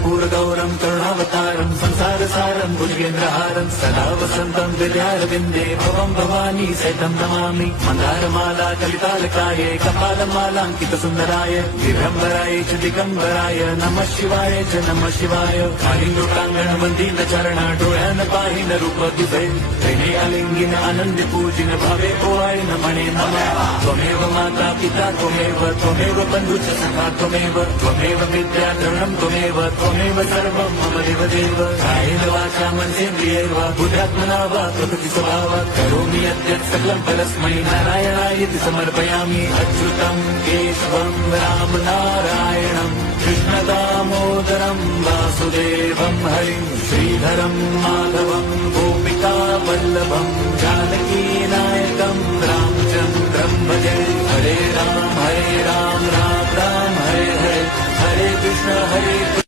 कर्पूरगौरं करुणावतारं संसारसारं भुजगेन्द्रहारं सदा वसन्तं हृदयारविन्दे भवं भवानी सहितं नमामि। मन्दारमाला कलितालकाय कपालमालाङ्कितसुन्दराय दिगम्बराय च दिगम्बराय नमः शिवाय च नमः शिवाय। कालिन्दोटाङ्गणवन्दितचरण डोळ्यान पाहिन रूप तुझे प्रेमे आलिंगिन आनंदी पूजिन भावे ओवाय नमणे नमः। त्वमेव माता पिता त्वमेव बन्धुश्च सखा त्वमेव विद्या द्रविणं त्वमेव सर्वं मम देवदेव। कायेन वाचा मनसेन्द्रियैर्वा बुद्ध्यात्मना वा प्रकृति स्वभावात् करोमि यद्यत् सकलं परस्मै नारायणायेति समर्पयामि। अच्युतं केशवं राम नारायणं कृष्णदामोदरं वासुदेवं हरिं श्रीधरं माधवं गोपिका वल्लभं जानकीनायकं रामचन्द्रं भजे। हरे राम राम राम हरे हरे हरे कृष्ण